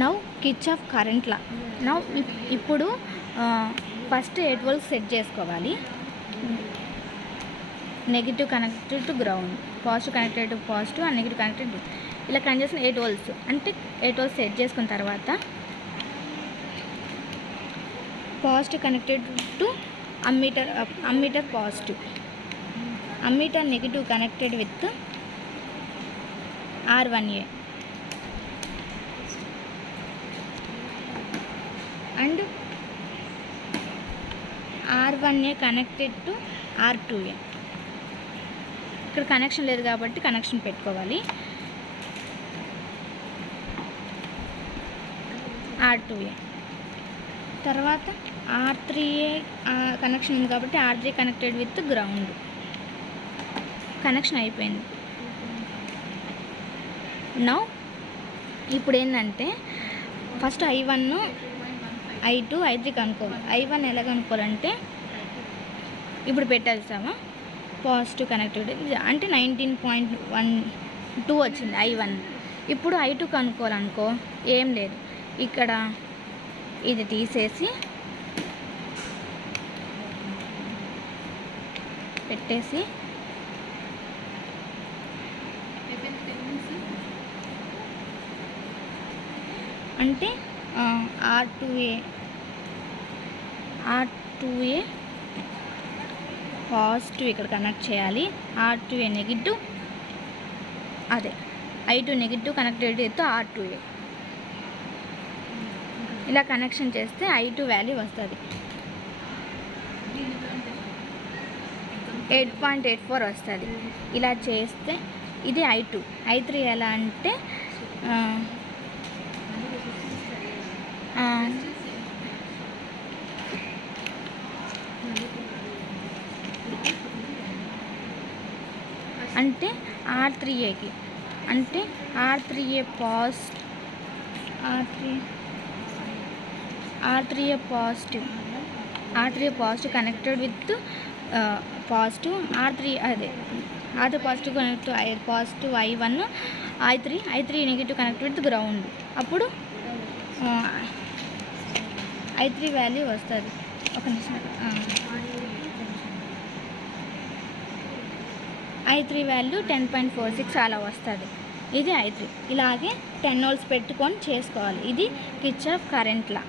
Now Kirchhoff current law. Now ఇప్పుడు first 8 volts set చేసుకోవాలి. Negative connected to ground, positive connected to positive and negative connected to ఇలా connect చేసిన 8 volts. అంటే 8 volts set చేసుకున్న తర్వాత positive connected to ammeter positive, ammeter negative connected with R1A and R1A connected to R2A. ఇక్కడ connection లేదు కాబట్టి connection పెట్టుకోవాలి. R2A తర్వాత R3A కనెక్షన్ ఉంది కాబట్టి R3 connected with ground. Connection అయిపోయింది. నౌ ఇప్పుడు ఏంటంటే ఫస్ట్ I1 I2 I3 కనుక్కోవాలి. I1 ఎలా కనుక్కోవాలంటే ఇప్పుడు పెట్టాల్సామా పాజిటివ్ కనెక్టెడ్ అంటే 19.12 వచ్చింది I1. ఇప్పుడు I2 కనుక్కోవాలనుకో ఏం లేదు, ఇక్కడ ఇది తీసేసి పెట్టేసి అంటే R2A పాజిటివ్ ఇక్కడ కనెక్ట్ చేయాలి. R2A నెగిటివ్, అదే I2 negative connected with R2A. ఇలా కనెక్షన్ చేస్తే I2 వాల్యూ వస్తుంది 8.84 వస్తుంది. ఇలా చేస్తే ఇది I2. I3 ఎలా అంటే అంటే R3Aకి అంటే R3A positive connected with positive R3 positive connect positive I1 I3 negative connected with ground. అప్పుడు I3 వాల్యూ వస్తుంది. ఒక నిమిషం. I3 వాల్యూ 10.46 అలా వస్తుంది. ఇది I3. ఇలాగే 10 volts పెట్టుకొని చేసుకోవాలి. ఇది కిర్చాఫ్ కరెంట్ లా.